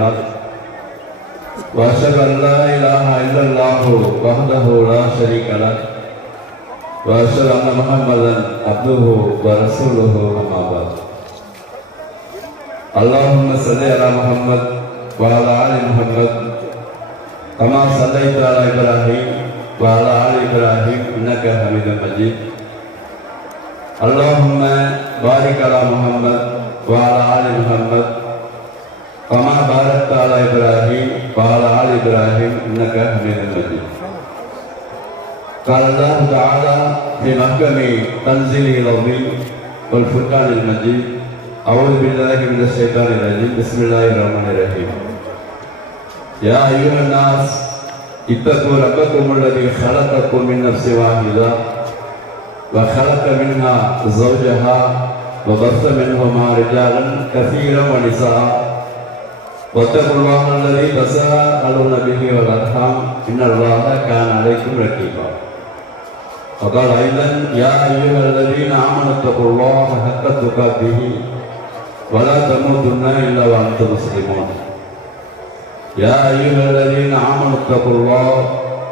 له وأشهد أن لا إله إلا الله وحده لا شريك له وأشهد أن محمدا عبده ورسوله أما بعد اللهم صل على محمد وعلى آل محمد كما صليت على إبراهيم وعلى آل إبراهيم إنك حميد مجيد اللهم بارك على محمد وعلى آل محمد كما باركت على إبراهيم وعلى آل إبراهيم إنك حميد مجيد قال الله تعالى في محكم تنزيله العظيم والفرقان المجيد أعوذ بالله من الشيطان الرجيم بسم الله الرحمن الرحيم يا أيها الناس اتقوا ربكم الذي خلقكم من نفس واحدة وخلق منها زوجها وبث منهما رجالا كثيرا ونساء واتقوا الله الذي تساءلون به والأرحام إن الله كان عليكم رقيبا وقال أيضا يا أيها الذين آمنوا اتقوا الله حق تقاته ولا تموتن إلا وأنتم مسلمون يا أيها الذين آمنوا اتقوا الله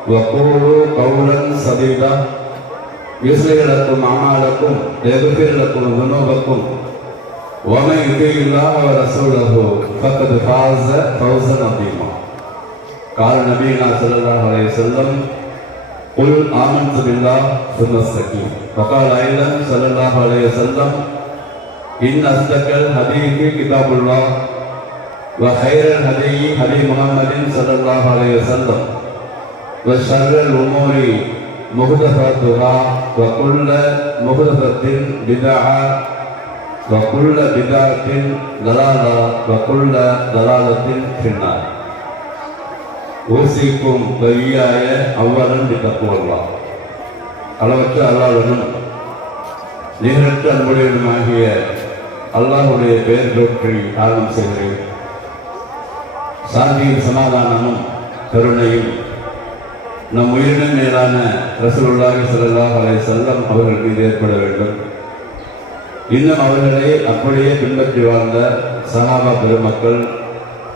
وقولوا قولا سديدا يصلح لكم أعمالكم ويغفر لكم ذنوبكم ومن يطع الله ورسوله فقد فاز فوزا عظيما قال نبينا صلى الله عليه وسلم قل آمنت بالله ثم استقيم وقال أيضا صلى الله عليه وسلم إن أصدق الحديث كتاب الله وخير الهدي هدي محمد صلى الله عليه وسلم وشر الأمور محدثاتها وكل محدثة بدعة وكل بدعة ضلالة وكل ضلالة في النار أوصيكم وإياي أولا بتقوى الله அளவற்ற அல்லாஹ்வுடன் நிகரற்ற அன்புடையவனுமாகிய அல்லாஹ்வுடைய பெயர் போற்றி ஆரம்பம் செய்கிறேன். சாந்தியும் சமாதானமும் கருணையும் நம் உயிரினும் மேலான ரசூலுல்லாஹி ஸல்லல்லாஹு அலைஹி வஸல்லம் அவர்கள் மீது ஏற்பட வேண்டும். இன்னும் அவர்களை அப்படியே பின்பற்றி வாழ்ந்த சஹாபா பெருமக்கள்,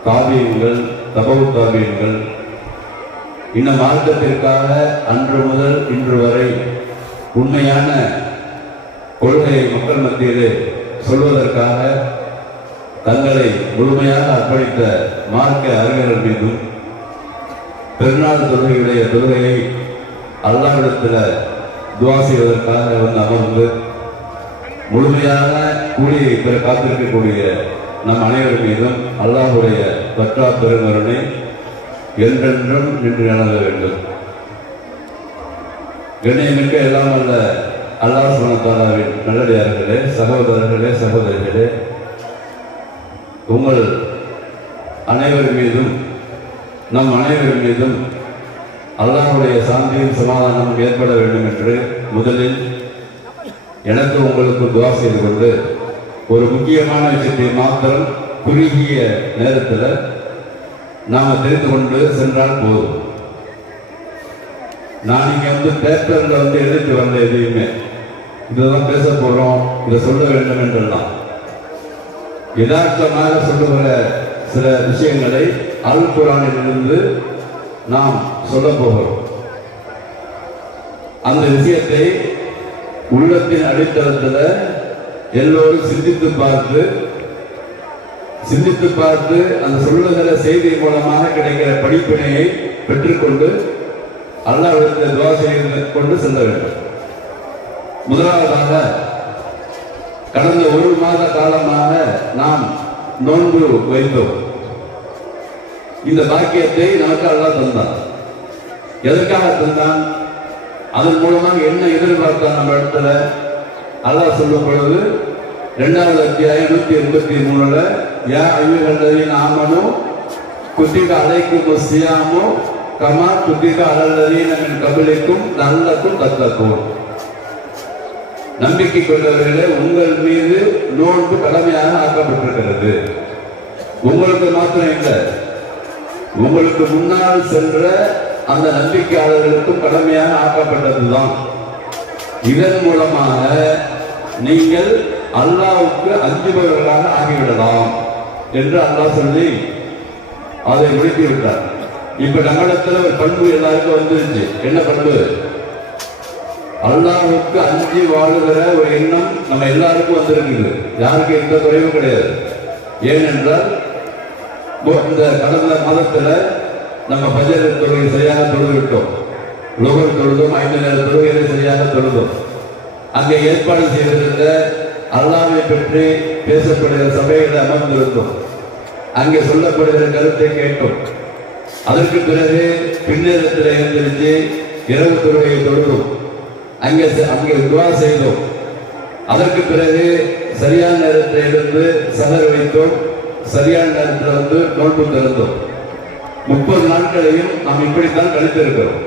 தாபியீன்கள், தபவு தாபியீன்கள், இந்த மார்க்கத்திற்காக அன்று முதல் இன்று வரை உண்மையான கொள்கையை மக்கள் மத்தியிலே சொல்வதற்காக தங்களை முழுமையாக அர்ப்பணித்த மார்க்க அறிஞர்கள் மீதும் பெருநாள் தொழுகையுடைய தொழுகையை அல்லாஹ்விடத்தில் துஆ செய்வதற்காக வந்து அமர்ந்து முழுமையான கூலியை பெற காத்திருக்கக்கூடிய நம் அனைவர் மீதும் அல்லாஹ்வுடைய பற்றா பெருங்கருணை என்றென்றும் நின்று நடந்த வேண்டும். கண்ணியமிக்க எல்லாம் அல்ல அல்லாஹ் சுப்ஹானஹு வ தஆலாவின் நல்லடியார்களே, சகோதரர்களே, சகோதரிகளே, உங்கள் அனைவர் மீதும் நம் அனைவர் மீதும் அல்லாஹ்வுடைய சாந்தியும் சமாதானமும் ஏற்பட வேண்டும் என்று முதலில் எனக்கு உங்களுக்கு துஆ செய்து கொண்டு ஒரு முக்கியமான விஷயத்தை மாத்திரம் குறுகிய நேரத்தில் நாம் தெரிந்து கொண்டு சென்றால் போதும். நான் இங்கே வந்து பேப்பரில் வந்து எழுதி வந்த எதையுமே இதுதான் பேச போகிறோம், இதை சொல்ல வேண்டும் என்றெல்லாம் யதார்த்தமாக சொல்லுகிற சில விஷயங்களை அல் குர்ஆனிலிருந்து நாம் சொல்ல போகிறோம். அந்த விஷயத்தை உள்ளத்தின் அடித்தளத்தில் எல்லோரும் சிந்தித்து பார்த்து அந்த சொல்லுகிற செய்தி மூலமாக கிடைக்கிற படிப்பினையை பெற்றுக்கொண்டு அல்லாஹ்விடத்தில் துஆ செய்து கொண்டு செல்ல வேண்டும். முதலாவதாக கடந்த ஒரு மாத காலமாக நாம் நோன்பு வைத்தோம். இந்த பாக்கியத்தை நமக்கு அல்லாஹ் தந்தான். எதற்காக தந்தான்? அதன் மூலமாக என்ன எதிர்பார்த்தான்? நம்ம இடத்துல அல்லாஹ் சொல்லும் பொழுது 2வது அத்தியாயம் 183 யா அய்யுஹல்லதீன ஆமனூ குத்திப அலைக்குமுஸ் ஸியாமு கமா குத்திப அலல்லதீன மின் கப்லிக்கும் லஅல்லக்கும் தத்தகூன். நம்பிக்கை கொண்டவர்களே, உங்கள் மீது நோன்பு கடமையாக ஆக்கப்பட்டிருக்கிறது. உங்களுக்கு மாத்திரம் இல்லை, உங்களுக்கு முன்னால் சென்ற அந்த நம்பிக்கையாளர்களுக்கும் கடமையாக ஆக்கப்பட்டதுதான். இதன் மூலமாக நீங்கள் அல்லாஹ்வுக்கு அஞ்சுபவர்களாக ஆகிவிடலாம் என்று அல்லாஹ் சொல்லி அதை முடித்து விட்டார். இப்ப நம்மிடத்துல ஒரு பண்பு எல்லாருக்கும் வந்துருச்சு. என்ன பண்பு? அல்லாஹ்வுக்கு அஞ்சி வாழுகிற ஒரு எண்ணம் நம்ம எல்லாருக்கும் வந்திருக்குது. யாருக்கு எந்த குறைவும் கிடையாது. ஏனென்றால் இந்த கடந்த மாதத்துல நம்ம பஜர் தொழுகை சரியாக தொழுதுவிட்டோம். லோகர் தொழுதும் 5 நேர தொழுகைகளை சரியாக தொழுதும். அங்கே ஏற்பாடு செய்திருந்த அல்லாஹ்வை பற்றி பேசப்படுகிற சபைகளை அமர்ந்திருந்தோம். அங்கே சொல்லப்படுகிற கருத்தை கேட்டோம். அதற்கு பிறகு பின்னேரத்தில் எழுந்திருச்சு இரவு தொழுகையை தொழுதும். அங்கே துவா செய்தோம். அதற்கு பிறகு சரியான நேரத்தில் எழுந்து சகர் வைத்தோம். சரியான நேரத்தில் வந்து நோன்பு திறந்தோம். 30 நாட்களையும் நாம் இப்படித்தான் கழித்திருக்கிறோம்.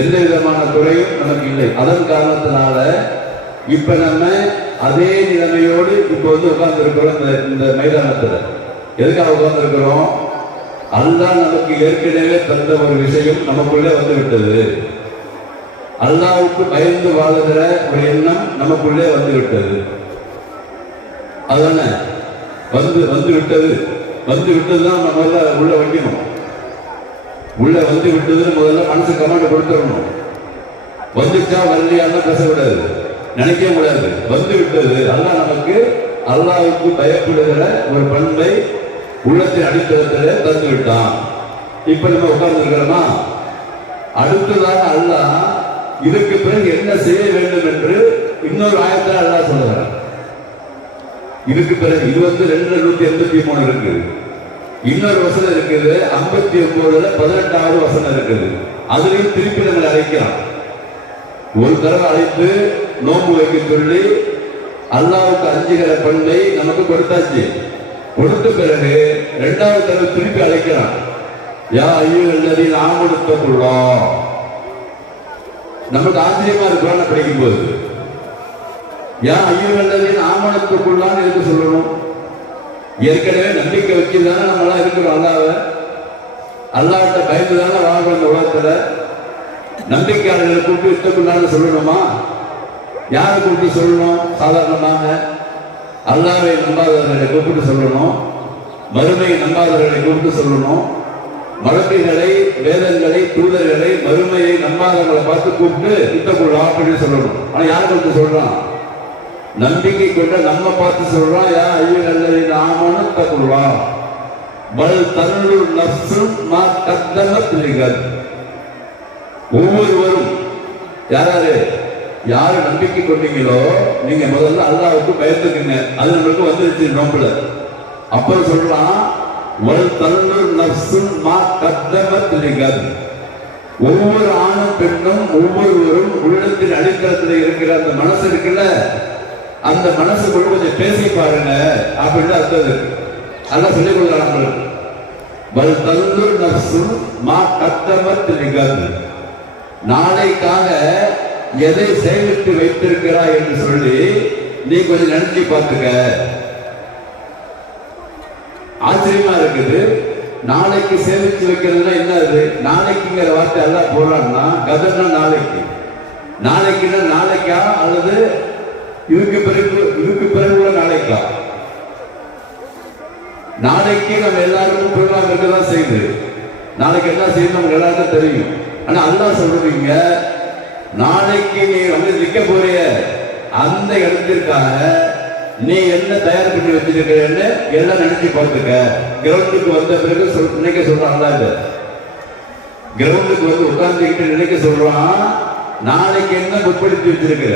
எந்த விதமான குறையும் நமக்கு இல்லை. அதன் காரணத்தினால இப்ப நம்ம அதே நிலைமையோடு இப்ப வந்து உட்கார்ந்து இருக்கிறோம். இந்த மைதானத்துல எதுக்காக உட்கார்ந்து இருக்கிறோம்? அல்லாஹ் நமக்கு ஏற்கனவே தந்த ஒரு விஷயம் நமக்குள்ளே வந்து விட்டது. அல்லாஹ்வுக்கு பயந்து வாழுகிற ஒரு எண்ணம் நமக்குள்ளே வந்து விட்டது. அதான வந்து விட்டதுதான் நம்ம உள்ள வைக்கணும். உள்ள வந்து விட்டதுன்னு முதல்ல மனசு கமாண்ட் கொடுத்துடணும். வந்துச்சா வரலையான்னு பேசக்கூடாது, நினைக்க கூடாது. வந்து விட்டது. அல்லாஹ் நமக்கு அல்லாஹ்வுக்கு பயப்படுகிற ஒரு பண்பை உள்ளத்தின் அடித்தளத்திலே தந்து விட்டான். இப்ப நம்ம உட்கார்ந்து இருக்கிறோமா? அடுத்ததாக அல்லாஹ் இதுக்கு பிறகு என்ன செய்ய வேண்டும் என்று இன்னொரு ஆயத்தில் அல்லாஹ் சொல்லுகிறார். இதுக்கு பிறகு இது வந்து 2:183 இருக்குது. இன்னொரு வசனம் இருக்குது 59ல 18வது வசனம் இருக்குது. அதுலயும் திருப்பி நம்மளை அழைக்கிறான். ஒரு தடவை அழைத்து நோன்பு வைக்க சொல்லி அல்லாஹ்வுக்கு அஞ்சுகிற பண்பை நமக்கு கொடுத்தாச்சு. கொடுத்த பிறகு 2வது தடவை திருப்பி அழைக்கிறான். யா அய்யுஹல்லதீன ஆமனு தக்குல்லாஹ். நமக்கு ஆச்சரியமா இருக்கிறான் படிக்கும் போது. யா அய்யுஹல்லதீன ஆமனு தக்குல்லாஹ்னு எதுக்கு சொல்லணும்? ஏற்கனவே நம்பிக்கை வச்சுதானே நம்மளாம் இருக்கிறோம். அல்லாஹ்ட்ட பயந்துதானே வாழ்றோம் இந்த உலகத்துல. நம்பிக்கையாளர்களை கூப்பிட்டு இத்தக்குள்ளான்னு சொல்லணுமா? யாரை கூப்பிட்டு சொல்லணும்? சாதாரணமாக அல்லாஹ்வை நம்பாதவர்களை கூப்பிட்டு சொல்லணும். மறுமையை நம்பாதவர்களை கூப்பிட்டு சொல்லணும். மலக்குகளை, வேதங்களை, தூதர்களை, மறுமையை நம்பாதவர்களை பார்த்து கூப்பிட்டு இத்தக்குள்ளா அப்படின்னு சொல்லணும். ஆனா யாரை கூப்பிட்டு சொல்றான்? நம்பிக்கை கொண்ட நம்ம பார்த்து சொல்றான். யா அய்யுஹல்லதீன ஆமனு தக்குல்லாஹ் பல் தன்லுர் நஃப்ஸும் மா கத்தமத் லிகத். ஒவ்வொருவரும் யாரு நம்பிக்கை கொண்டீங்களோ நீங்க முதல்ல அல்லாஹ்வுக்கு பயந்துக்குங்க. அது நம்மளுக்கு வந்துருச்சு நோம்புல. அப்புறம் சொல்றான் வல் தன்லுர் நஃப்ஸும் மா கத்தமத் லிகத். ஒவ்வொரு ஆணும் பெண்ணும் ஒவ்வொருவரும் உள்ளத்தின் அடித்தளத்தில் இருக்கிற அந்த மனசு இருக்குல்ல, அந்த மனசுக்குள்ள கொஞ்சம் பேசி பாருங்க அப்படின்னு அர்த்தம். அல்லாஹ் சொல்லிக் கொடுக்குறான் நம்மளுக்கு. வல் தன்லுர் நஃப்ஸும் மா கத்தமத் லிகத். நாளைக்காக எதை சேமித்து வைத்திருக்கிறாய் என்று சொல்லி நீ கொஞ்சம் நினைச்சு பார்த்துக்க. ஆச்சரியமா இருக்குது. நாளைக்கு சேமிச்சு வைக்கிறதுனா என்ன? அது நாளைக்குங்கிற வார்த்தை எல்லாம் போறான்னா கதன்னா நாளைக்குன்னா நாளைக்கா அல்லது இதுக்கு பிறகு நாளைக்கா? நாளைக்கு நம்ம எல்லாருக்கும் ப்ரோக்ராம் இருக்கதான் செய்யுது. நாளைக்கு என்ன செய்யணும் நமக்கு எல்லாருக்கும் தெரியும். ஆனா அல்லாஹ் சொல்றீங்க நாளைக்கு நீ வந்து நிக்க போறிய அந்த இடத்திற்காக நீ என்ன தயார் பண்ணி வச்சிருக்கிறன்னு எல்லாம் நினைச்சு பார்த்துக்க. கிரவுண்டுக்கு வந்த பிறகு நினைக்க சொல்றாங்களா? இது கிரவுண்டுக்கு வந்து உட்கார்ந்துக்கிட்டு நினைக்க சொல்றான். நாளைக்கு என்ன முற்படுத்தி வச்சிருக்கிற?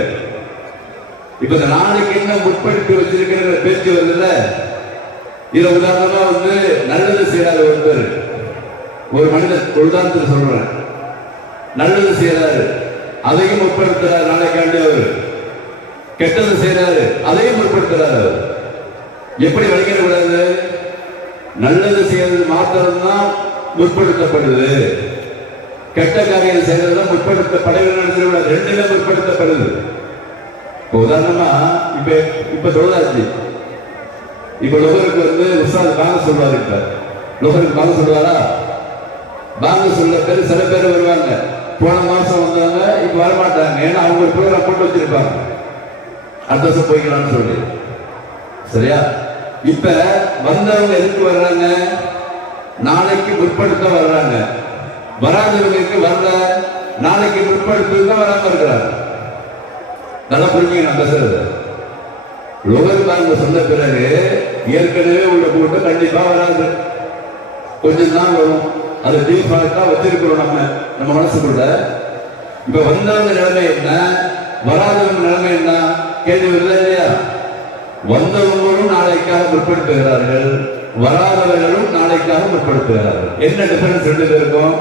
இப்ப இந்த நாளைக்கு என்ன முற்படுத்தி வச்சிருக்கிற பேச்சு வருதுல்ல. இத உதாரணமா வந்து நல்லது செய்யறாரு ஒருத்தர், ஒரு மனிதர் உதாரணத்துக்கு சொல்றேன். நல்லது செய்யறாரு, அதையும் முற்படுத்துறாரு. நாளைக்காண்டி அவரு கெட்டது செய்யறாரு, அதையும் முற்படுத்துறாரு. எப்படி வழிகிற கூடாது? நல்லது செய்யறது மாத்திரம்தான் முற்படுத்தப்படுது. கெட்ட காரியம் செய்யறதுதான் முற்படுத்தப்படவில்லை. ரெண்டுமே முற்படுத்தப்படுது. உதாரணமா இப்ப சொல்றாச்சு. இப்ப லோகருக்கு வந்து உஸ்தாத் வாங்க சொல்றாரு. இப்ப லோகருக்கு வாங்க சொல்றாரா? வாங்க சொல்ல பேர் சில பேர் வருவாங்க. போன மாசம் வந்தாங்க, இப்ப வரமாட்டாங்க. ஏன்னா அவங்க ஒரு ப்ரோக்ராம் போட்டு வச்சிருப்பாங்க, அடுத்த வருஷம் போய்க்கலாம்னு சொல்லி. சரியா? இப்ப வந்தவங்க எதுக்கு வர்றாங்க? நாளைக்கு முற்படுத்த வர்றாங்க, வராதவங்களுக்கு வரல, நாளைக்கு முற்படுத்த வராம இருக்கிறாங்க. நல்லா புரிஞ்சுங்க நான் பேசுறது. லோகத்தாங்க சொன்ன பிறகு ஏற்கனவே உள்ள கூட்டம் கண்டிப்பா வராது, கொஞ்சம் தான் வரும். அது டீஃபால்ட்டா வச்சிருக்கிறோம் நம்ம மனசுக்குள்ள. இப்ப வந்தவங்க நிலைமை என்ன, வராதவங்க நிலைமை என்ன கேள்வி வருதா இல்லையா? வந்தவங்களும் நாளைக்காக முற்படுத்துகிறார்கள், வராதவர்களும் நாளைக்காக முற்படுத்துகிறார்கள். என்ன டிஃபரன்ஸ் ரெண்டு பேருக்கும்?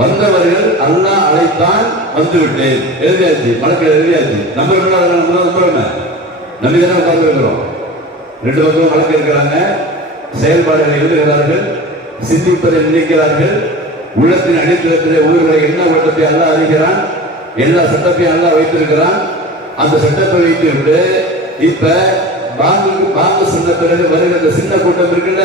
வந்தவர்கள் அல்லாஹ் அழைத்தான், வந்து விட்டேன், எழுதியாச்சு, மலக்கில் எழுதியாச்சு. நம்புறோம் நம்பிதானே உட்கார்ந்து இருக்கிறோம். ரெண்டு பக்கம் வழக்கு இருக்கிறாங்க, செயல்பாடுகளை எழுதுகிறார்கள், சிந்திப்பதை நினைக்கிறார்கள். உள்ளத்தின் அடித்தளத்திலே ஊர்களை என்ன ஓட்டத்தை அல்லாஹ் அறிகிறான், எல்லா சட்டத்தையும் அல்லாஹ் வைத்திருக்கிறான். அந்த சட்டத்தை வைத்து விட்டு இப்ப பாங்கு சொன்ன பிறகு வருகிற சின்ன கூட்டம் இருக்குல்ல,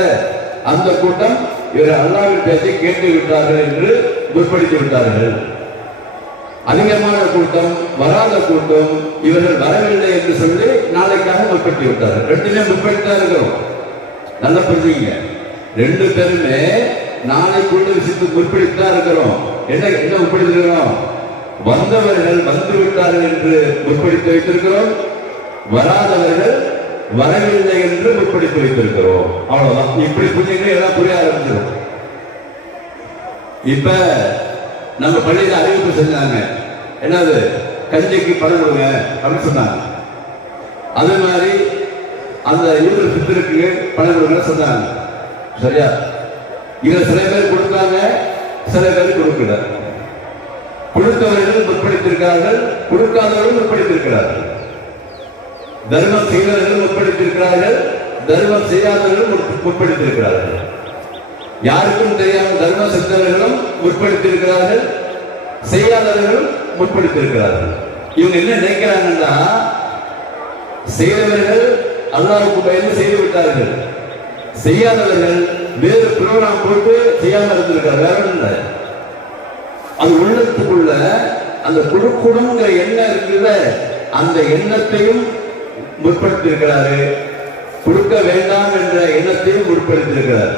அந்த கூட்டம் இவர் அல்லாஹ்வின் பேச்சை கேட்டு விட்டார்கள் என்று முற்படுத்தி விட்டார்கள். அதிகமான கூட்டம், வராத கூட்டம், இவர்கள் வரவில்லை என்று சொல்லி நாளைக்காக முற்படுத்தி விட்டார்கள். ரெண்டுமே முற்படுத்திதான் இருக்கிறோம். நல்லா புரிஞ்சுங்க, ரெண்டு பேருமே நாளைக்குள்ள விஷயத்துக்கு முற்படுத்திதான் இருக்கிறோம். என்ன முற்படுத்திருக்கிறோம்? வந்தவர்கள் வந்து விட்டார்கள் என்று முற்படுத்தி வைத்திருக்கிறோம், வராதவர்கள் வரவில்லை என்று முற்படுத்தி வைத்திருக்கிறோம். அவ்வளவுதான். இப்படி புரிஞ்சுங்க, எல்லாம் புரிய ஆரம்பிச்சிடும். இப்ப நம்ம பள்ளியில அறிவிப்பு செஞ்சாங்க, என்னது, கஞ்சிக்கு பணம் கொடுங்க அப்படின்னு சொன்னாங்க. அதே மாதிரி அந்த ஈதுல் ஃபித்ருக்கு பணம் கொடுங்க சொன்னாங்க. சரியா? இதை சில பேர் கொடுத்தாங்க, சில பேர் கொடுக்கல. கொடுத்தவர்கள் முற்படுத்திருக்கிறார்கள், கொடுக்காதவர்கள் முற்படுத்திருக்கிறார்கள். தர்மம் செய்தவர்கள் முற்படுத்திருக்கிறார்கள், தர்மம் செய்யாதவர்கள் முற்படுத்திருக்கிறார்கள். யாருக்கும் தெரியாமல் தர்மம் செஞ்சவர்களும் முற்படுத்தியிருக்கிறார்கள், செய்யாதவர்களும் முற்படுத்தியிருக்கிறார்கள். இவங்க என்ன நினைக்கிறாங்கன்னா, செய்தவர்கள் அல்லாஹ்வுக்கு பயந்து செய்து விட்டார்கள், செய்யாதவர்கள் வேறு ப்ரோக்ராம் போட்டு செய்யாம இருந்திருக்காரு. வேற இல்லை, அது உள்ளத்துக்குள்ள அந்த கொடுக்கணுங்கிற எண்ணம் இருக்குல்ல, அந்த எண்ணத்தையும் முற்படுத்தியிருக்கிறாரு, கொடுக்க வேண்டாம் என்ற எண்ணத்தையும் முற்படுத்தியிருக்கிறார்.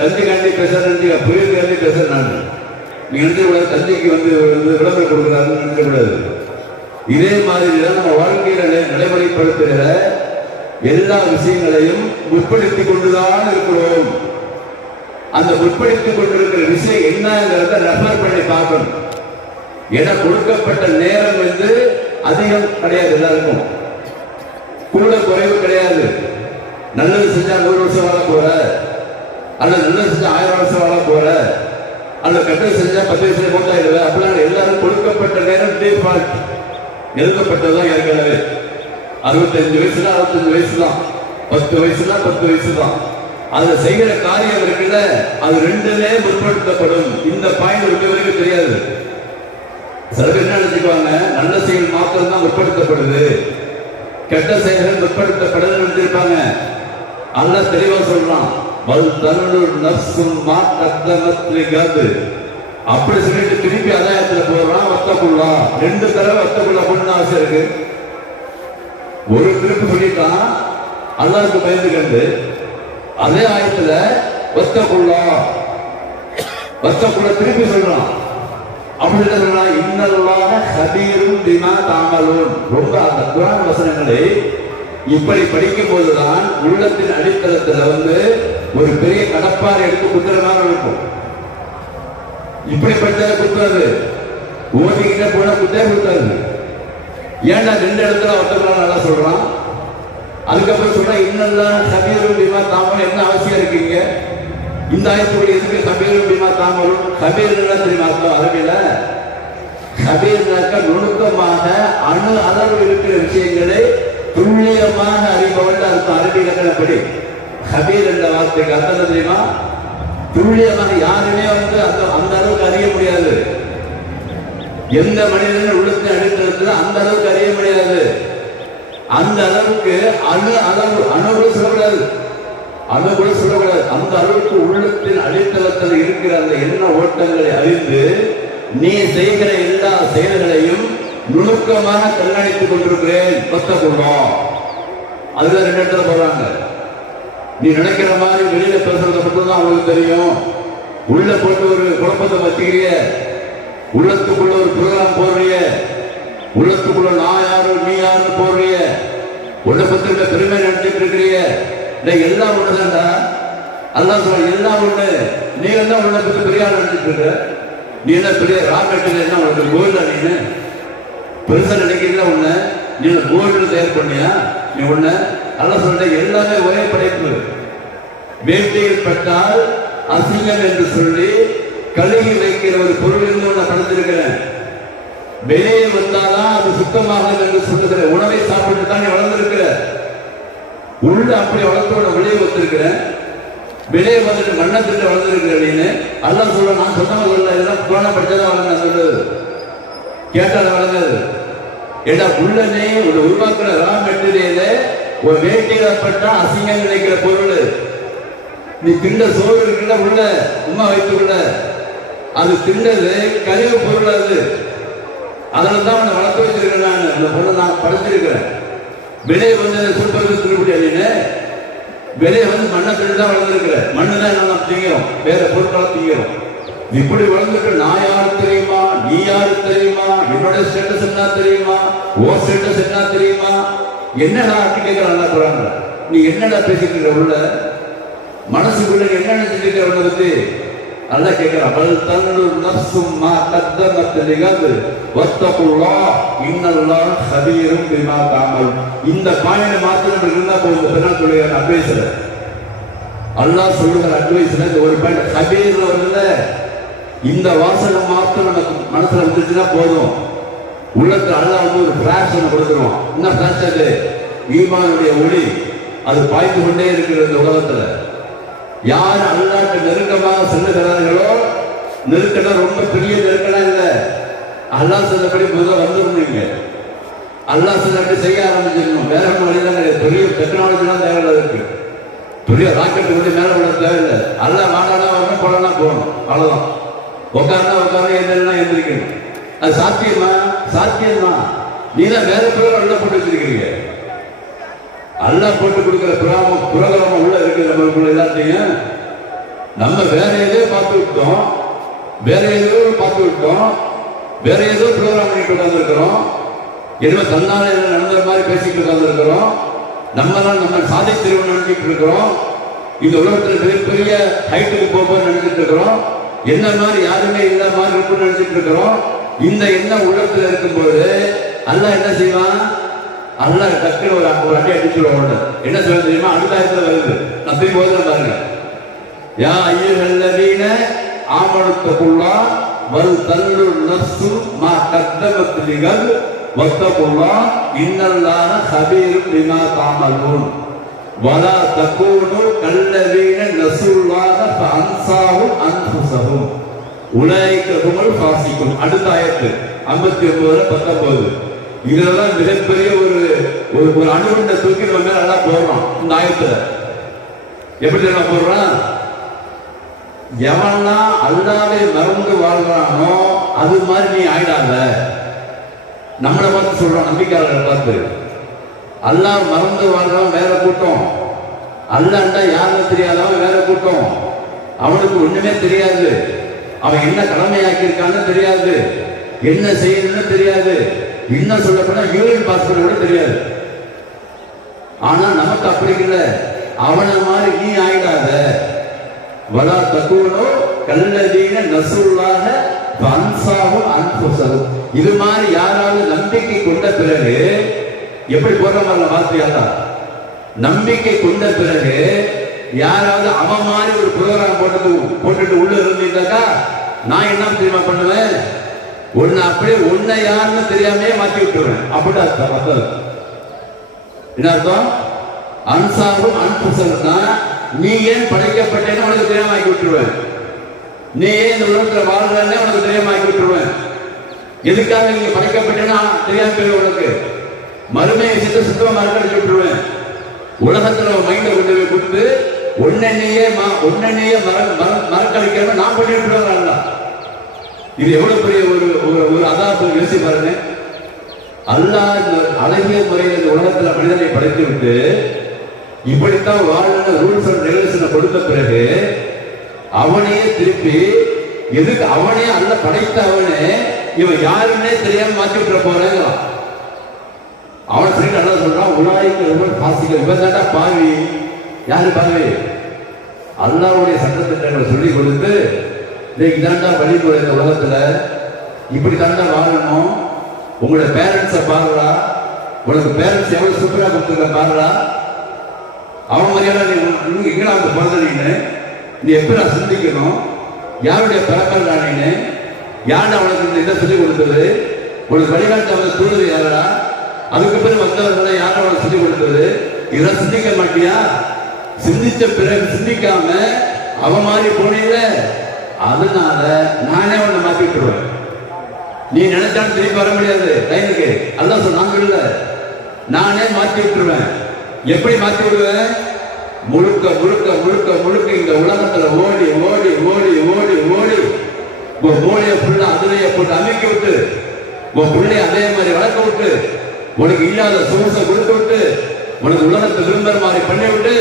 கஞ்சி காண்டி பேசுறேன், புயல் காண்டி பேசுறேன். நான் நீங்க நினைச்சக்கூடாது கஞ்சிக்கு வந்து விளம்பரம் கொடுக்குறாருன்னு நினைக்கக்கூடாது. இதே மாதிரி தான் நம்ம வாழ்க்கையில நடைமுறைப்படுத்துகிற எல்லா விஷயங்களையும் முற்படுத்திக் கொண்டுதான் இருக்கிறோம். அந்த முற்படுத்திக் கொண்டிருக்கிற விஷயம் என்னங்கிறத ரெஃபர் பண்ணி பார்க்கணும். என கொடுக்கப்பட்ட நேரம் வந்து அதிகம் கிடையாது, எல்லாருக்கும் கூட குறைவு கிடையாது. நல்லது செஞ்சா 100 வருஷம் வாழ போற, அல்லது நல்லது செஞ்சா 1000 வருஷம் வாழ போற, அல்லது கெட்டது செஞ்சா 10 வயசுல மூத்தாயிடுவ. அப்படிலாம் எல்லாரும் கொடுக்கப்பட்ட நேரம் டிஃபால்ட் எழுதப்பட்டதுதான். ஏற்கனவே 65 வயசுல 65 வயசு தான், 10 வயசுல 10 வயசு தான். அதுல செய்கிற காரியம் இருக்குல்ல, அது ரெண்டுமே முற்படுத்தப்படும். இந்த பாயிண்ட் இருக்க வரைக்கும் தெரியாது. சில பேர் என்ன நினைச்சுக்குவாங்க, நல்ல செயல் மாத்திரம் தான் முற்படுத்தப்படுது, கெட்ட செயல்கள் முற்படுத்தப்படுதுன்னு நினைச்சிருப்பாங்க. அல்லாஹ் தெளிவா சொல்றான், அப்படி சொல்லிட்டு திருப்பி அதாயத்துல போடுறான். வத்தக்குள்ளா 2 தடவை வத்தக்குள்ளா போடணும்னு அவசியம் இருக்கு. ஒரு திருப்பி சொல்லிட்டான் அல்லாஹ்வுக்கு பயந்து கண்டு, அதே ஆயத்துல வத்தக்குள்ளா திருப்பி சொல்றான். அப்படி சொல்றான், இன்னல்லாஹ ஹபீரும் பிமா தஅமலூன். ரொம்ப அந்த குர்ஆன் வசனங்களை இப்படி படிக்கும் போதுதான் உள்ளத்தின் அடித்தளத்துல வந்து ஒரு பெரிய கடப்பாறை எடுத்து குத்துறதாக இருக்கும். இப்படி படித்தால குத்துறது, ஓடிக்கிட்ட போனா குத்தே குத்தாது. ஏன்டா 2 இடத்துல ஒத்தக்கலாம் நல்லா சொல்றான். அதுக்கப்புறம் சொல்ற இன்னல்லாஹ ஹபீரும் பிமா தஅமலூன். என்ன அவசியம் இருக்கீங்க இந்த ஆயத்துடைய எதுக்கு ஹபீரும் பிமா தஅமலூன்? ஹபீர் என்ன தெரியுமா அர்த்தம் அரபியில? ஹபீர்னாக்க நுணுக்கமாக அணு அளவு இருக்கிற விஷயங்களை துல்லியமாக அறிபவன் அர்த்தம். அரபி இலக்கணப்படி ஹபீர் என்ற வார்த்தைக்கு அர்த்தம் தெரியுமா? துல்லியமாக. யாருமே வந்து அந்த அளவுக்கு அறிய முடியாது. எந்த மனிதனும் உள்ளத்தின் அடித்தளத்தில் அந்த அளவுக்கு அறிய முடியாது. அந்த அளவுக்கு அணு கூட சொல்லக்கூடாது, அந்த அளவுக்கு உள்ளத்தின் அடித்தளத்தில் இருக்கிற அந்த எண்ண ஓட்டங்களை அறிந்து நீ செய்கிற எல்லா செயல்களையும் நுணுக்கமாக கண்காணித்துக் கொண்டிருக்கிறேன். பத்தக்குள்ளோம் அதுதான் 2 இடத்துல போறாங்க. நீ நினைக்கிற மாதிரி வெளியில பேசுறத மட்டும் தான் அவங்களுக்கு தெரியும். உள்ள போட்டு ஒரு குழப்பத்தை வச்சுக்கிறிய, உள்ளத்துக்குள்ள ஒரு ப்ரோக்ராம் போடுறிய, உள்ளத்துக்குள்ள நான் யாரு நீ யாரு போடுறிய, உள்ள பத்திரிக்க பெருமை நினைச்சிட்டு இருக்கிறிய. எல்லாம் ஒண்ணுதான்டா. அல்லாஹ் சொல்ற எல்லாம் ஒண்ணு. நீ என்ன உள்ள பத்தி பெரிய நினைச்சிட்டு இருக்க? நீ என்ன பெரிய ராக்கெட்டில் என்ன உனக்கு கோல்டா? நீ பெருசா நினைக்கிறீங்களா? ஒண்ணு நீ கோல்டு தயார் பண்ணியா? நீ ஒண்ணு அல்லாஹ் சொல்ற எல்லாமே ஒரே படைப்பு. வேட்டையில் பட்டால் அசிங்கம் என்று சொல்லி கழுகி வைக்கிற ஒரு பொருள் இருந்து உன்னை படைத்திருக்கிறேன். வெளியே வந்தாதான் அது சுத்தமாக என்று சொல்லுகிற உணவை சாப்பிட்டு தான் நீ வளர்ந்திருக்கிற. உள்ள அப்படி வளர்த்து வெளியே வந்திருக்கிறேன். வெளியே வந்துட்டு மண்ணத்திட்டு வளர்ந்துருக்கிற நீனு அல்லாஹ் சொல்ல நான் சொன்னவங்க சொல்ல இதெல்லாம் புராண படிச்சதான் வளர்ந்து சொல்லுது. கேட்டால வளர்ந்தது ஏடா உள்ளனே ஒரு உருவாக்குற ரா மெட்டீரியல ஒரு வேட்டையிடப்பட்ட அசிங்கம் நினைக்கிற பொருள். நீ திண்ட சோறு இருக்குல்ல உள்ள உமா வைத்துக்குள்ள அது திண்டது கழிவு பொருள். அது அதனால்தான் அவனை வளர்த்து வச்சிருக்கேன். நான் அந்த பொருளை நான் படைச்சிருக்கிறேன். வெளியே வந்து சூப்பர் திருப்பி வெளியே வந்து மண்ணை திண்டு தான் வளர்ந்துருக்கிற. மண்ணு தான் என்ன திங்கிறோம், வேற பொருட்களை திங்கிறோம். இப்படி வளர்ந்துட்டு நான் யாரு தெரியுமா, நீ யாரு தெரியுமா, என்னோட ஸ்டேட்டஸ் என்ன தெரியுமா, ஓ ஸ்டேட்டஸ் என்ன தெரியுமா, என்னடா கேட்கிறாங்க போறாங்க. நீ என்னடா பேசிக்கிற உள்ள மனசுக்குள்ள என்ன நினைச்சிருக்கிற உள்ள வந்து அல்ல கேட்கிற அவள் தன்னு நப்சும்மா கத்தமத் லிகத் வத்தகுல்லாஹ் இன்னல்லாஹ் கபீரும் பிமா தஅமல். இந்த பாயிண்ட் மாத்திரம் இருந்தா போதும். பெண்ணால் சொல்லுகிற அட்வைஸ்ல அல்லாஹ் சொல்லுகிற அட்வைஸ்ல இந்த ஒரு பாயிண்ட் கபீர் வரல. இந்த வாசகம் மாத்திரம் நமக்கு மனசுல வந்துச்சுன்னா போதும். உள்ளத்துல அல்லாஹ் வந்து ஒரு ஃபிளாஷ் ஒன்று கொடுத்துருவோம். என்ன ஃபிளாஷ்? அது ஈமானுடைய ஒளி. அது பாய்ந்து கொண்டே இருக்கிற இந்த உலகத்துல. யார் அல்லாஹ்க்கு நெருக்கமாக செல்லுகிறார்களோ, நெருக்கடம் ரொம்ப பெரிய நெருக்கடம் இல்லை. அல்லாஹ் சொன்னபடி முதல்ல வந்துருந்தீங்க. அல்லாஹ் சொன்னபடி செய்ய ஆரம்பிச்சிருக்கணும். வேற ஒன்றும் வழிதான் கிடையாது. பெரிய டெக்னாலஜிலாம் தேவையில்லை. இருக்கு பெரிய ராக்கெட்டு வந்து மேலே விட தேவையில்லை. அல்லாஹ் வாடானா வரணும், போடனா போகணும், அவ்வளவுதான். உட்காருனா உட்காந்து எந்திரனா எந்திரிக்கணும். அது சாத்தியமா? சாத்தியம்தான். நீ தான் வேற பேர் உள்ள போட்டு வச்சிருக்கிறீங்க. அல்லாஹ் போட்டு கொடுக்கிற புரோகிராமம் உள்ள இருக்கு நம்மளுக்குள்ள எல்லாத்தையும். நம்ம வேற ஏதோ பார்த்து விட்டோம், வேற ஏதோ பார்த்து விட்டோம், வேற ஏதோ ப்ரோக்ராம் பண்ணிட்டு உட்காந்துருக்கிறோம். இனிமே தன்னால நடந்த மாதிரி பேசிட்டு உட்காந்துருக்கிறோம். நம்ம தான் நம்ம சாதித்திருவோம் நினைச்சிட்டு இருக்கிறோம். இந்த உலகத்துல மிகப்பெரிய ஹைட்டுக்கு போக நினைச்சிட்டு இருக்கிறோம். என்ன மாதிரி யாருமே இல்ல மாதிரி இருக்குன்னு நினைச்சிட்டு இருக்கிறோம். இந்த எண்ணம் உள்ளத்துல இருக்கும்போது அல்லாஹ் என்ன செய்வான்? அல்லாஹ் டக்குனு ஒரு அடி அடிச்சுடுவோம். என்ன சொல்ல தெரியுமா? அடுத்த ஆயத்துல வருது. நான் திரும்பி ஓதுறேன் பாருங்க. யா அய்யுஹல்லதீன ஆமனுத்தகுல்லாஹ் வல் தன்னுர் நஃப்சு மா கத்தமத் லிகத் வத்தகுல்லாஹ் இன்னல்லாஹ கபீரும் பிமா தஅமலூன் வலா தகூனு கல்லதீன நஸுல்லாஹ ஃபஅன்சாஹும் அன்ஃபுஸஹும் உலைக ஹுமுல் ஃபாசிகூன். அடுத்த ஆயத்து 59-19. இதெல்லாம் மிகப்பெரிய ஒரு அணுகுண்ட தூக்கி நம்ம மேல நல்லா போடுறான். இந்த ஆயத்துல எப்படி நம்ம போடுறான்? எவன்லாம் அல்லாஹ்வை மறந்து வாழ்றானோ அது மாதிரி நீ ஆயிடாத. நம்மளை பார்த்து சொல்றான், நம்பிக்கையாளர்களை பார்த்து. அல்லாஹ் மறந்து வாழ்றவன் வேற கூட்டம், அல்லாஹ்ண்டா யாருன்னு தெரியாதவன் வேற கூட்டம். அவனுக்கு ஒண்ணுமே தெரியாது. அவன் என்ன கடமையாக்கியிருக்கான்னு தெரியாது, என்ன செய்யணும்னு தெரியாது, இன்னும் சொல்லப்போனா யூனியன் பாஸ் பண்ண கூட தெரியாது. ஆனா நமக்கு அப்படி இல்லை. அவனை மாதிரி நீ ஆயிடாத. வலா தகூனு கல்லதீன நஸுல்லாஹ ஃபஅன்சாஹும் அன்ஃபுஸஹும். இது மாதிரி யாராவது நம்பிக்கை கொண்ட பிறகு எப்படி போற மாதிரி வார்த்தையாதான் நம்பிக்கை கொண்ட பிறகு யாராவது அவன் மாதிரி ஒரு ப்ரோக்ராம் போட்டுட்டு உள்ள இருந்தீங்கக்கா நான் என்ன தெரியுமா பண்ணுவேன்? உன்னை அப்படியே உன்னை யாருன்னு தெரியாமே மாற்றி விட்டுருவேன். அப்படிதான் அர்த்தம். என்ன அர்த்தம்? அன்சாரும் அன்புசன்னா நீ ஏன் படைக்கப்பட்டேன்னு உனக்கு தெரியாம ஆக்கி விட்டுருவேன். நீ ஏன் இந்த உலகத்துல வாழ்றன்னு உனக்கு தெரியாம ஆக்கி விட்டுருவேன். எதுக்காக நீங்க படைக்கப்பட்டேன்னா தெரியாம போய் உனக்கு மறுமையை சேர்த்து சுத்தமா மறக்கடிச்சு விட்டுருவேன். உலகத்துல மைண்ட கொண்டு போய் கொடுத்து உன்னையே மறக்கடிக்காம நான் பண்ணி விட்டுருவாங்க. இது எவ்வளவு பெரிய ஒரு அதாபு யோசி பாருங்க. அல்லாஹ் அழகிய முறையில் இந்த உலகத்துல மனிதனை படைத்து விட்டு இப்படித்தான் வாழணும் ரூல்ஸ் அண்ட் ரெகுலேஷனை கொடுத்த பிறகு அவனையே திருப்பி எதுக்கு அவனே அல்ல படைத்த அவனே இவன் யாருன்னே தெரியாம மாற்றி விட்டுற போறேங்கிறான். அவனை சொல்லி நல்லா சொல்றான், உலாய்க்கு பாசிகள் இவன் தாண்டா பாவி. யாரு பாவி? அல்லாவுடைய சட்டத்திட்டங்களை சொல்லி கொடுத்து இதாண்டா வழிமுறை இந்த உலகத்துல இப்படி தாண்டா வாழணும். உங்களோட பேரண்ட்ஸை பாருடா, உனக்கு பேரண்ட்ஸ் எவ்வளவு சூப்பரா கொடுத்துருக்க பாருடா. அவன் மாதிரியான நீ எங்கடா வந்து பிறந்த நீ எப்படி நான் சிந்திக்கணும், யாருடைய பிறப்பா நீனு, யாரு அவனுக்கு இதை சொல்லிக் கொடுத்தது, உனக்கு வழிகாட்டு அவனை தூண்டுது யாரா, அதுக்கு பிறகு வந்தவர்களை யாரும் அவனை சொல்லிக் கொடுத்தது, இதெல்லாம் சிந்திக்க மாட்டியா? சிந்திச்ச பிறகு சிந்திக்காம அவன் மாதிரி போனீங்க. அதனால நானே அவனை மாத்தி விட்டுருவேன். நீ நினைச்சாலும் திருப்பி வர முடியாது டைமுக்கு. அதான் சொன்னாங்க இல்ல, நானே மாத்தி விட்டுருவேன். எப்படி மாத்தி விடுவேன்? முழுக்க முழுக்க முழுக்க முழுக்க இந்த உலகத்துல ஓடி ஓடி ஓடி ஓடி ஓடி உன் மூளைய ஃபுல்லா அதிரைய போட்டு அமைக்க விட்டு உன் பிள்ளைய அதே மாதிரி வளர்க்க விட்டு உனக்கு இல்லாத சொகுசை கொடுத்து விட்டு உனக்கு உலகத்தை விரும்புற மாதிரி பண்ணி விட்டு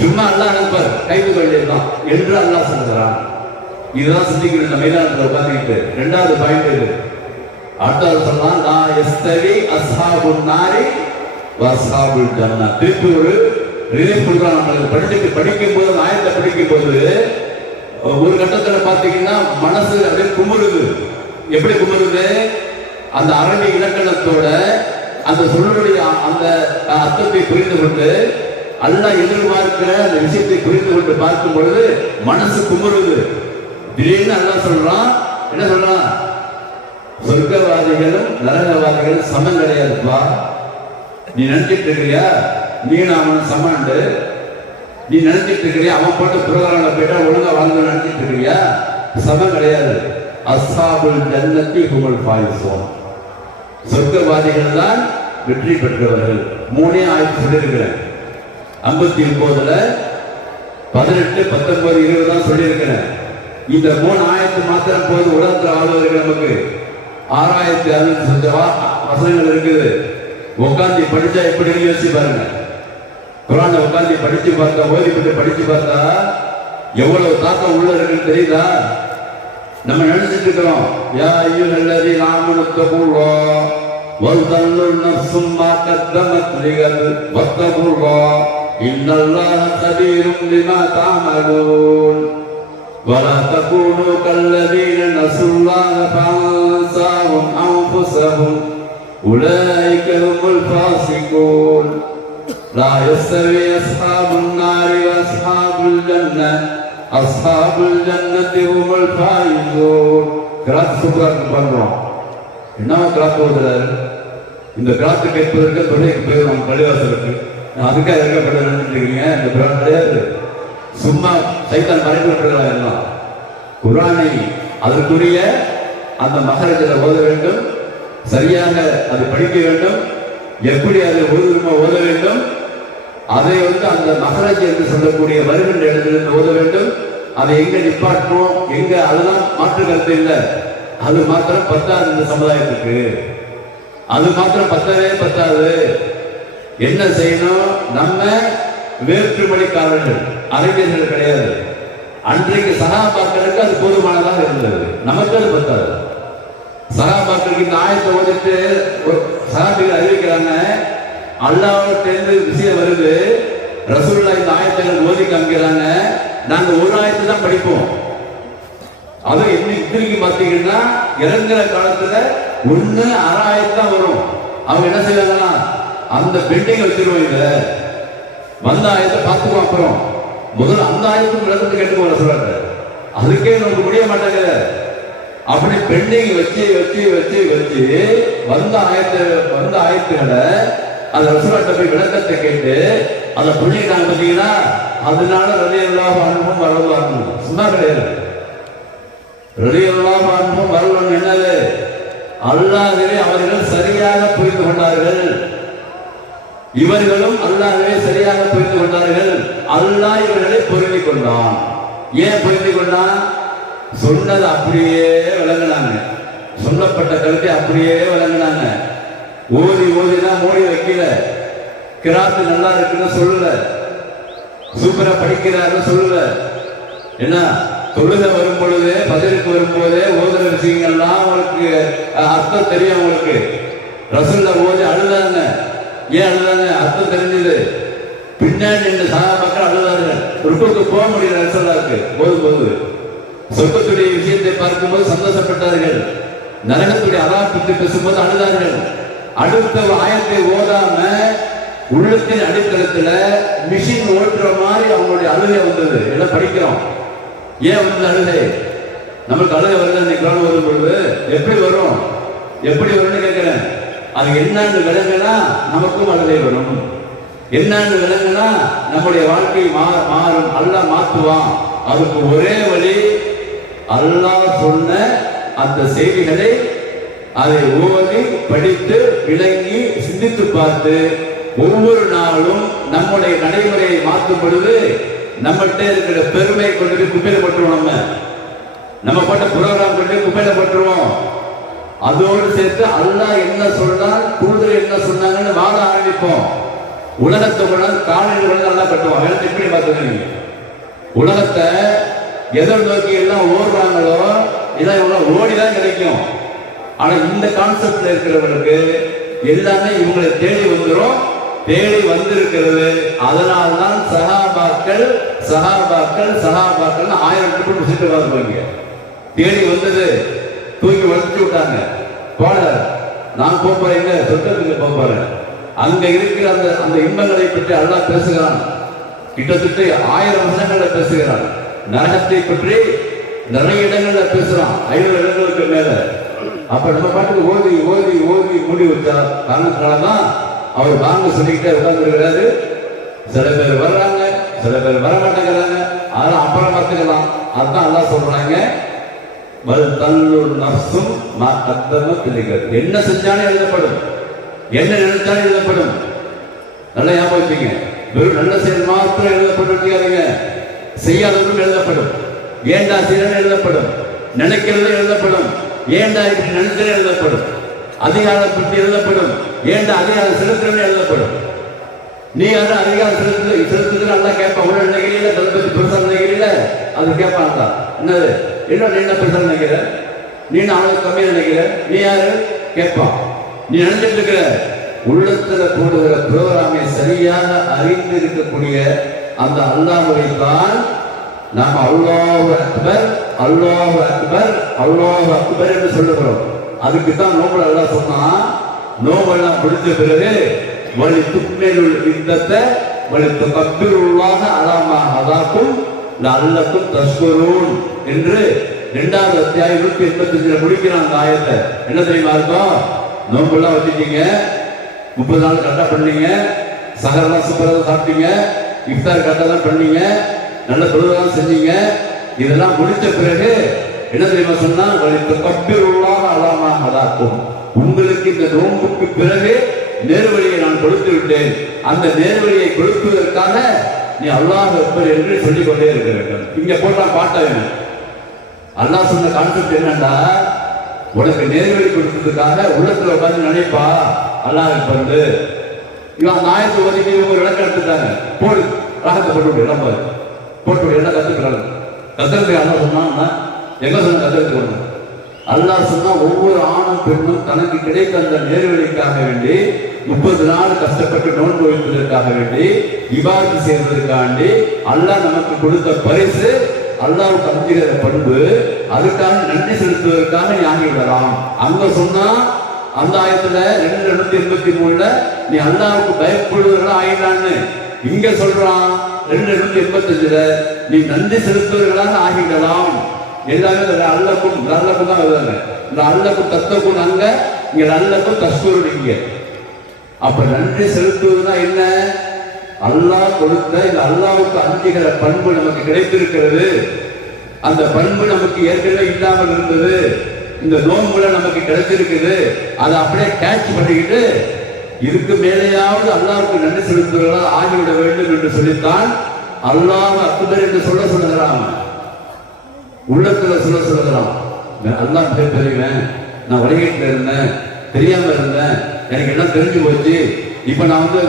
சும்மா அல்லாஹ் அனுப்பார் கைது கொள்ளிருந்தான் என்று அல்லாஹ் சொல்கிறான். இதுதான் சிந்திக்கிற இந்த மைதானத்தில் உட்கார்ந்துக்கிட்டு. ரெண்டாவது பாயிண்ட் இது. அடுத்தது சொல்லலாம், நான் எஸ்தவி அஸ்ஹாபுன் நாரி வஸ்ஹாபுல் ஜன்னah. திருப்பி ஒரு ரிலீஃப் கொடுக்குறான் நம்மளுக்கு. படிக்கும் போது ஆயத்தை படிக்கும் போது ஒரு கட்டத்தில் பார்த்தீங்கன்னா மனசு அப்படியே குமுறுது. எப்படி குமுறுது? அந்த அரபி இலக்கணத்தோட அந்த சொல்லுடைய அந்த அர்த்தத்தை புரிந்து கொண்டு அல்லாஹ் எதிர்பார்க்கிற அந்த விஷயத்தை புரிந்து கொண்டு பார்க்கும் பொழுது மனசு குமுறுது. திடீர்னு அல்லாஹ் சொல்றான், என்ன சொல்றான்? சொர்க்கவாதிகளும் நரகவாதிகளும் சமம் கிடையாதுப்பா. நீ நினைச்சிட்டு இருக்கிறியா நீ அவன் சமாண்டு? நீ நினைச்சிட்டு இருக்கிறியா அவன் போட்டு புரோகிராம்ல போயிட்டா ஒழுங்கா வாழ்ந்து நினைச்சிட்டு இருக்கிறியா? சமம் கிடையாது. அஸ்ஹாபுல் ஜன்னத்தி ஹுமுல் ஃபாயிஸூன். சொர்க்கவாதிகள் தான் வெற்றி பெற்றவர்கள். 3 ஆயத்து சொல்லியிருக்கிறேன். 59ல 18, 19, 20 தான் சொல்லியிருக்கிறேன். இந்த 3 ஆயத்து மாத்திரம் போது உலகத்தில் வாழ்வதற்கு நமக்கு 6600 வசனங்கள் இருக்குது. உட்காந்து படிச்சா எப்படி யோசிச்சு பாருங்க. குர்ஆனை உட்காந்து படிச்சு பார்த்தா, ஓதிப்பட்டு படிச்சு பார்த்தா எவ்வளவு தாக்கம் உள்ள இருக்குன்னு தெரியுதா? நம்ம நினைச்சிட்டு இருக்கிறோம், யா அய்யுஹல்லதீன ஆமனு தகுல்லாஹ் வல்தன்னுர் நஃப்ஸும் மா கத்தமத் லிகத் வத்தகுல்லாஹ் இன்னல்லாஹ கபீரும் பிமா தஅமலூன் வலா தகூனு கல்லதீன நஸுல்லாஹ ஃபஅன்ஸாஹும் அன்ஃபுஸஹும் உலைக ஹுமுல் ஃபாஸிகூன் லா யஸ்தவி அஸ்ஹாபுன் நாரி வஅஸ்ஹாபுல் ஜன்னah அஸ்ஹாபுல் ஜன்னத்தி ஹுமுல் ஃபாயிஸூன். கிராத் சூப்பரா பண்றோம். என்ன கிராத் ஓதுறாரு? இந்த கிராத் கேட்பதற்கு தொழிலுக்கு போயிடும் பள்ளிவாசலுக்கு. அதுக்காக எங்க பண்ண நினைச்சிருக்கீங்க? இந்த குர்ஆன் கிடையாது. சும்மா சைத்தான் மறைத்து விட்டுறான். எல்லாம் குர்ஆனை அதற்குரிய அந்த மகரஜில் ஓத வேண்டும், சரியாக அது படிக்க வேண்டும், எப்படி அதை ஓத வேண்டும், அதை அந்த மகரஜ் என்று சொல்லக்கூடிய வருகின்ற இடத்திலிருந்து ஓத வேண்டும். அதை எங்க நிப்பாட்டணும், எங்க, அதுதான் மாற்று கருத்து இல்லை. அது மாத்திரம் பத்தாது இந்த சமுதாயத்துக்கு. அது மாத்திரம் பத்தாது. என்ன செய்யணும்? நம்ம வேற்றுமொழிக்காரர்கள், அறிஞர்கள் கிடையாது. அன்றைக்கு சகாபாக்களுக்கு அது போதுமானதாக இருந்தது, நமக்கு அது பத்தாது. சகாபாக்களுக்கு இந்த ஆயத்தை ஓதிட்டு சகாபிகள் அறிவிக்கிறாங்க, அல்லாஹ்விடமிருந்து விஷயம் வருது, ரசூலுல்லாஹ் இந்த ஆயத்தை ஓதி காமிக்கிறாங்க, நாங்க ஒரு ஆயத்தை தான் படிப்போம். அது இன்னைக்கு பார்த்தீங்கன்னா இறங்குற காலத்துல 1 அரை ஆயத்தான் வரும். அவங்க என்ன செய்வாங்கன்னா அந்த பெண்டிங் வச்சிருவோம். இத வந்த ஆயத்தை பார்த்துக்கோ, அப்புறம் முதல்ல அந்த ஆயத்துக்கு விளக்கத்தை கேட்டுக்கோ சொல்றாங்க. அதுக்கே நமக்கு முடிய மாட்டாங்க. அப்படி பெண்டிங் வச்சு வச்சு வச்சு வச்சு வந்த ஆயத்துகளை அந்த ரசூலுல்லாஹ் போய் விளக்கத்தை கேட்டு அதை புரிஞ்சுக்கிட்டாங்க. பார்த்தீங்கன்னா அதனால ரலியல்லாஹு அன்ஹும் வரலாறு சும்மா கிடையாது. ரலியல்லாஹு அன்ஹும் வரலாறு என்னது? அல்லாஹ்வை அவர்கள் சரியாக புரிந்து கொண்டார்கள். இவர்களும் அல்லாஹ்வை சரியாக புரிந்து கொண்டார்கள். அல்லாஹ் இவர்களை பொருந்தி கொண்டான். ஏன் பொருந்தி கொண்டான்? சொன்னது அப்படியே விளங்கினாங்க, சொல்லப்பட்ட கருத்தை அப்படியே விளங்கினாங்க. ஓதிதான் மோடி வைக்கல, கிராத்து நல்லா இருக்குன்னு சொல்லல, சூப்பரா படிக்கிறாரு சொல்லுவ. என்ன தொழுக வரும் பொழுது பதிலுக்கு வரும்போதே ஓதுற விஷயங்கள்லாம் உங்களுக்கு அர்த்தம் தெரியும். உங்களுக்கு ரசூல்ல ஓதி அழுதாங்க. ஏன் அழுதாங்க? அர்த்தம் தெரிஞ்சது. பின்னாடி நின்று சஹாபாக்கள் அழுதார்கள். ருக்குக்கு போக முடியல ரசூலுக்கு போது சொர்க்கத்துடைய விஷயத்தை பார்க்கும்போது சந்தோஷப்பட்டார்கள். நரகத்துடைய அதாப் பற்றி பேசும்போது அழுதார்கள். அடுத்த ஆயத்தை ஓதாம உள்ளத்தின் அடித்தளத்துல மிஷின் ஓட்டுற மாதிரி அவங்களுடைய அழுகை வந்தது. எல்லாம் படிக்கிறோம். ஏன் வந்து அழுகை? நமக்கு அழுகை வருது. இன்னைக்கு வரும் பொழுது எப்படி வரும்? எப்படி வரும்னு கேட்கிறேன். அது என்னன்னு விளங்குனா நமக்கும் அழுகை வரும். என்னன்னு விளங்குனா நம்முடைய வாழ்க்கை மாறும். அல்லாஹ் மாத்துவான். அதுக்கு ஒரே வழி, அல்லாஹ் சொன்ன அந்த செய்திகளை அதை ஓதி படித்து விளங்கி சிந்தித்து பார்த்து ஒவ்வொரு நாளும் நம்முடைய நடைமுறையை மாற்றும் பொழுது நம்மகிட்ட இருக்கிற பெருமை கொண்டு போய் குப்பையில போட்டுருவோம். நம்ம போட்ட புரோகிராம் கொண்டு போய் குப்பையில போட்டுருவோம். அதோடு சேர்த்து அல்லாஹ் என்ன சொல்றான், தூதர் என்ன சொன்னாங்கன்னு வாழ ஆரம்பிப்போம். உலகத்தை கூட காலையில் நல்லா கட்டுவோம். வேலை எப்படி பார்த்துக்கிறீங்க? உலகத்தை எதை நோக்கி எல்லாம் ஓடுறாங்களோ இதான் இவங்க ஓடிதான் கிடைக்கும். ஆனா இந்த கான்செப்ட்ல இருக்கிறவங்களுக்கு எல்லாமே இவங்களை தேடி வந்துடும். தேடி வந்திருக்கிறது. அதனால்தான் சஹாபாக்கள் 1000 விசிட்டு பார்த்துருவாங்க. தேடி வந்தது. தூக்கி வளர்த்து விட்டாங்க. போல நான் போறேன், சொர்க்கத்துக்கு போறேன். அங்க இருக்கிற அந்த இன்பங்களை பற்றி அல்லாஹ் பேசுகிறான். கிட்டத்தட்ட 1000 வசனங்கள்ல பேசுகிறான். நரகத்தை பற்றி நிறைய இடங்கள்ல பேசுறான். 500 இடங்களுக்கு மேல. அப்ப நம்ம பாட்டுக்கு ஓதி ஓதி ஓதி மூடி வச்சா காரணத்தினாலதான் அவர் வாங்க சொல்லிக்கிட்டே உட்கார்ந்துருக்கிறாரு. சில பேர் வர்றாங்க, சில பேர் வர மாட்டேங்கிறாங்க. அதெல்லாம் அப்புறம் பார்த்துக்கலாம். அதுதான் அல்லாஹ் சொல்றாங்க, என்ன செஞ்சாலும் எழுதப்படும், என்ன நினைச்சாலும் எழுதப்படும். நல்லா ஞாபகம் வச்சுங்க. வெறும் நல்ல செயல் மாத்திரம் எழுதப்பட்டிருக்காதுங்க. செய்யாதவர்களும் எழுதப்படும். ஏண்டா செய்யணும் எழுதப்படும். நினைக்கிறது எழுதப்படும். ஏண்டா இப்படி நினைக்கிறது எழுதப்படும். அதிகாரம் பற்றி எழுதப்படும். ஏண்டா அதிகாரம் செலுத்துறது எழுதப்படும். நீ யாரும் அதிகாரம் செலுத்துறது நல்லா கேட்ப. உள்ள நினைக்கிறீங்கள, தளபதி பெருசா நினைக்கிறீங்கள, அது கேட்பான். என்னது என்ன நீ என்ன பெருசா நினைக்கிற, நீ நானும் கம்மியா நினைக்கிற, நீ யாரு கேட்பான். நீ நினைச்சிட்டு இருக்கிற உள்ளத்துல போடுகிற புரோகிராமை சரியாக அறிந்து இருக்கக்கூடிய அந்த அல்லாஹ்வை தான் நாம் அல்லாஹு அக்பர் அல்லாஹு அக்பர் அல்லாஹு அக்பர் என்று சொல்லுகிறோம். அதுக்கு தான் நோம்பல் அல்லாஹ் சொன்னா, நோம்பெல்லாம் பிடிச்ச பிறகு வலி துக்மேலுல் இத்தத்தை வலி துகப்பிருல்லாஹ அலாமா ஹதாக்கும் லஅல்லக்கும் தஷ்குரூன் என்று 2வது அத்தியாயம் 185 முடிக்கிறான் அந்த ஆயத்தை. என்ன தெரியுமா இருக்கும்? நோம்பெல்லாம் வச்சுட்டீங்க, 30 நாள் கரெக்டா பண்ணீங்க, சகரெல்லாம் சூப்பராக சாப்பிட்டீங்க, இஃப்தார் கரெக்டா தான் பண்ணீங்க, நல்ல தொழுதான் செஞ்சீங்க. இதெல்லாம் முடிச்ச பிறகு என்ன தெரியுமா சொன்னா, கப்பிருள்ளாக அலாமா ஹதாக்கும், உங்களுக்கு இந்த நோம்புக்கு பிறகு நேர்வழியை நான் கொடுத்து விட்டேன். அந்த நேர்வழியை கொடுப்பதற்காக நீ அல்லாஹ் அக்பர் என்று சொல்லிக் கொண்டே இருக்கிறார்கள். இங்க போட்டான் பாட்டா வேணும். அல்லாஹ் சொன்ன கான்செப்ட் என்னன்னா, உனக்கு நேர்வழி கொடுத்ததுக்காக உள்ளத்துல உட்காந்து நினைப்பா அல்லாஹ் அக்பர். இவன் நாயத்தை ஒதுக்கி ஒரு இலக்கம் எடுத்துட்டாங்க. போடு ராகத்தை போட்டு விடு, எல்லாம் பாரு போட்டு விடு, எல்லாம் கத்துக்கிறாங்க. கத்துறதுக்கு அல்லாஹ் சொன்னா எங்க சொன்ன கத்துறதுக்கு ஒண்ணு. அல்லாஹ் சொன்னா ஒவ்வொரு ஆணும் பெண்ணும் தனக்கு கிடைத்த அந்த நேர்வழிக்காக வேண்டி 30 நாள் கஷ்டப்பட்டு நோன்பு வைப்பதற்காக வேண்டி இபாதத் செய்வதற்காண்டி அல்லாஹ் நமக்கு கொடுத்த பரிசு அல்லாஹ்வுக்கு அஞ்சுகிற பண்பு. அதுக்காக நன்றி செலுத்துவதற்காக ஞானி விடலாம். அங்க சொன்னா அந்த ஆயத்துல 283ல நீ அல்லாஹ்வுக்கு பயப்படுவதா ஆயிடான்னு. இங்க சொல்றான் 285ல நீ நன்றி செலுத்துவர்களாக ஆகிவிடலாம். எல்லாமே அல்லக்கும் நல்லக்கும் தான் வருவாங்க. இந்த அல்லக்கும் தத்துவக்கும் அங்க, இங்க நல்லக்கும் தஸ்கூர். இங்க அப்ப நன்றி செலுத்துவதுனா என்ன? அல்லாஹ் கொடுத்த இந்த அல்லாஹ்வுக்கு அஞ்சுகிற பண்பு நமக்கு கிடைத்திருக்கிறது. அந்த பண்பு நமக்கு ஏற்கனவே இல்லாமல் இருந்தது. இந்த நோன்புல நமக்கு கிடைச்சிருக்குது. அதை அப்படியே கேட்ச் பண்ணிக்கிட்டு இதுக்கு மேலேயாவது அல்லாஹ்வுக்கு நன்றி செலுத்துவதா ஆகிவிட வேண்டும் என்று சொல்லித்தான் அல்லாஹ் அக்பர் என்று சொல்லுகிறான். உள்ளத்துல சொல்லுகிறான். அல்லாஹ் மிக பெரியவன், நான் வழிகேட்டில் இருந்தேன், தெரியாம இருந்தேன், எனக்கு எல்லாம் தெரிஞ்சு போச்சு, இப்ப நான் வந்து